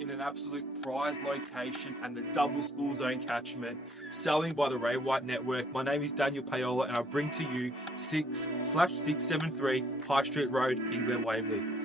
in an absolute prized location and the double school zone catchment, selling by the Ray White Network. My name is Daniel Payola and I bring to you 6/673 High Street Road in Glen Waverley.